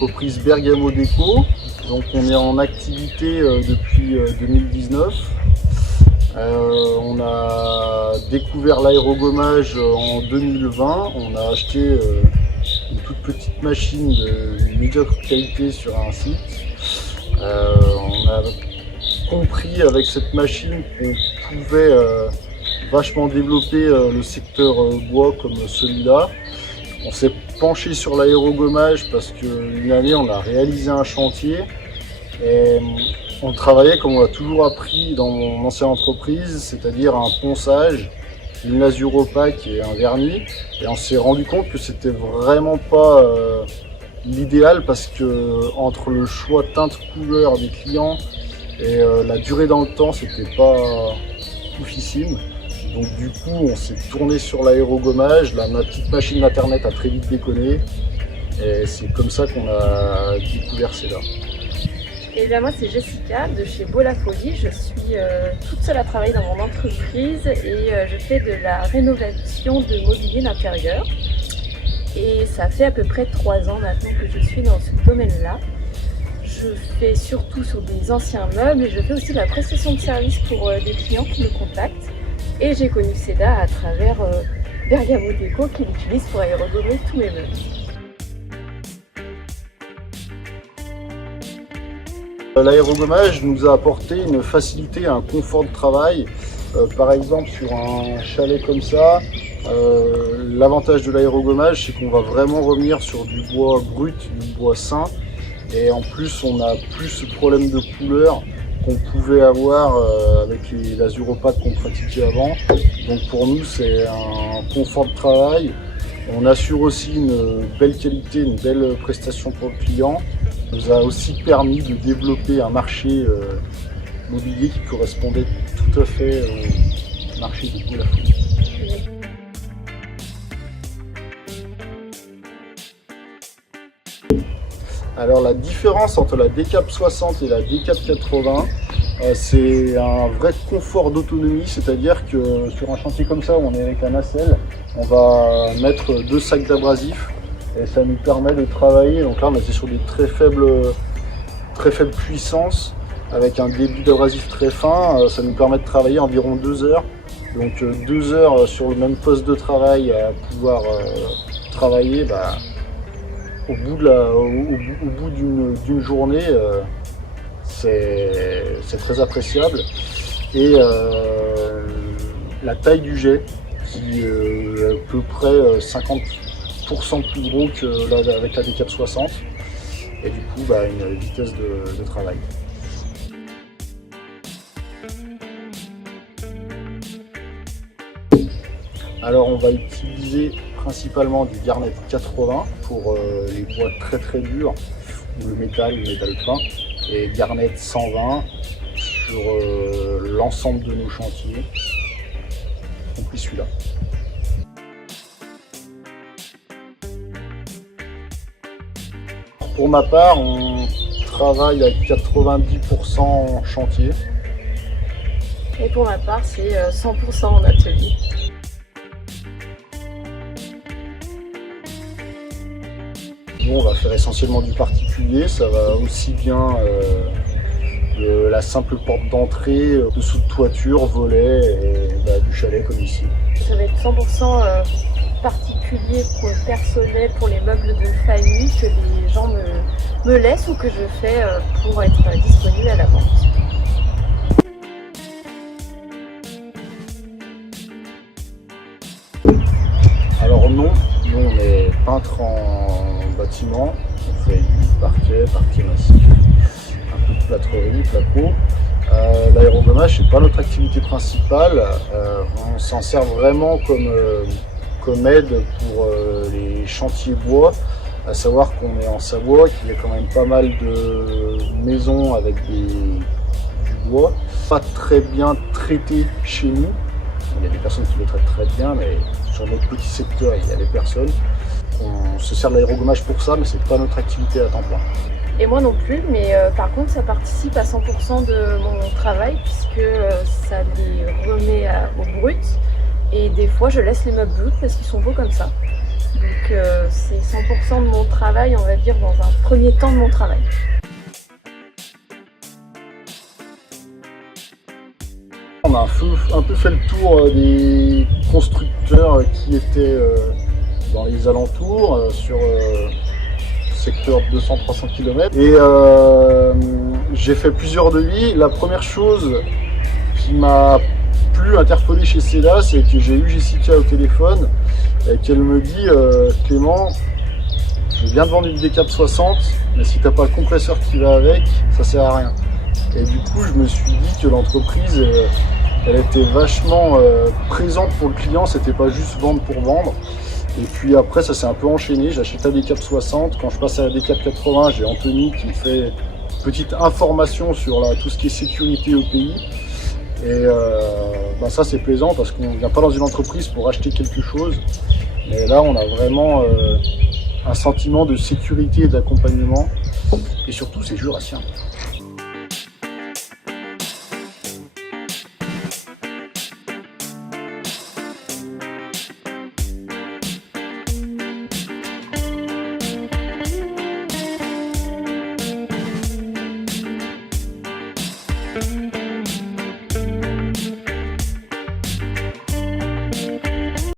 l'entreprise Bergamo Déco. Donc on est en activité depuis 2019. On a découvert l'aérogommage en 2020. On a acheté une toute petite machine de médiocre qualité sur un site. On a compris avec cette machine qu'on pouvait vachement développer le secteur bois comme celui-là. On s'est penché sur l'aérogommage parce qu'une année on a réalisé un chantier et on travaillait comme on a toujours appris dans mon ancienne entreprise, c'est-à-dire un ponçage, une lasure opaque et un vernis. Et on s'est rendu compte que c'était vraiment pas l'idéal parce que entre le choix teinte couleur des clients et la durée dans le temps, c'était pas oufissime. Donc du coup, on s'est tourné sur l'aérogommage. Ma petite machine internet a très vite déconné. Et c'est comme ça qu'on a découvert celle-là. Et bien moi c'est Jessica de chez Beau La Folie. Je suis toute seule à travailler dans mon entreprise et je fais de la rénovation de mobilier d'intérieur. Et ça fait à peu près 3 ans maintenant que je suis dans ce domaine-là. Je fais surtout sur des anciens meubles et je fais aussi de la prestation de service pour des clients qui me contactent. Et j'ai connu Seda à travers Bergamo Déco qui l'utilise pour aérogommer tous mes meubles. L'aérogommage nous a apporté une facilité et un confort de travail. Par exemple, sur un chalet comme ça, l'avantage de l'aérogommage, c'est qu'on va vraiment revenir sur du bois brut, du bois sain. Et en plus, on n'a plus ce problème de couleur qu'on pouvait avoir avec les lasures opaques qu'on pratiquait avant. Donc pour nous, c'est un confort de travail. On assure aussi une belle qualité, une belle prestation pour le client. Ça nous a aussi permis de développer un marché mobilier qui correspondait tout à fait au marché de Beau La Folie. Alors la différence entre la Decap 60 et la Decap 80, c'est un vrai confort d'autonomie, c'est-à-dire que sur un chantier comme ça où on est avec un nacelle, on va mettre 2 sacs d'abrasif et ça nous permet de travailler. Donc là on était sur des très faibles puissances avec un débit d'abrasif très fin. Ça nous permet de travailler environ 2 heures. Donc 2 heures sur le même poste de travail à pouvoir travailler. Au bout d'une journée, c'est très appréciable. Et la taille du jet, qui est à peu près 50% plus gros qu'avec la Decap 60. Et du coup, une vitesse de travail. Alors on va utiliser principalement du Garnet 80 pour les bois très durs, ou le métal fin, et Garnet 120 sur l'ensemble de nos chantiers, y compris celui-là. Pour ma part, on travaille à 90% en chantier. Et pour ma part, c'est 100% en atelier. On va faire essentiellement du particulier, ça va aussi bien de la simple porte d'entrée, dessous de toiture, volet et du chalet comme ici. Ça va être 100% particulier, personnel pour les meubles de famille que les gens me laissent ou que je fais pour être disponible à la vente. Alors non, nous on est peintre en bâtiment, on fait du parquet massif, un peu de plâtrerie, placo. L'aérogommage c'est pas notre activité principale, on s'en sert vraiment comme aide pour les chantiers bois, à savoir qu'on est en Savoie, qu'il y a quand même pas mal de maisons avec du bois, pas très bien traité chez nous. Il y a des personnes qui le traitent très bien, mais sur notre petit secteur, il y a des personnes. On se sert de l'aérogommage pour ça, mais c'est pas notre activité à temps plein. Et moi non plus, mais par contre ça participe à 100% de mon travail puisque ça les remet au brut. Et des fois je laisse les meubles bruts parce qu'ils sont beaux comme ça. Donc c'est 100% de mon travail, on va dire, dans un premier temps de mon travail. On a un peu fait le tour des constructeurs qui étaient dans les alentours, sur secteur de 200-300 km. Et j'ai fait plusieurs devis. La première chose qui m'a plus interpellé chez Seda, c'est que j'ai eu Jessica au téléphone et qu'elle me dit Clément, je viens de vendre une D460, mais si t'as pas le compresseur qui va avec, ça sert à rien. Et du coup, je me suis dit que l'entreprise, elle était vachement présente pour le client, c'était pas juste vendre pour vendre. Et puis après, ça s'est un peu enchaîné. J'achète la D460. Quand je passe à la D480, j'ai Anthony qui me fait une petite information sur tout ce qui est sécurité au pays. Et ça, c'est plaisant parce qu'on ne vient pas dans une entreprise pour acheter quelque chose. Mais là, on a vraiment un sentiment de sécurité et d'accompagnement. Et surtout, c'est jurassien.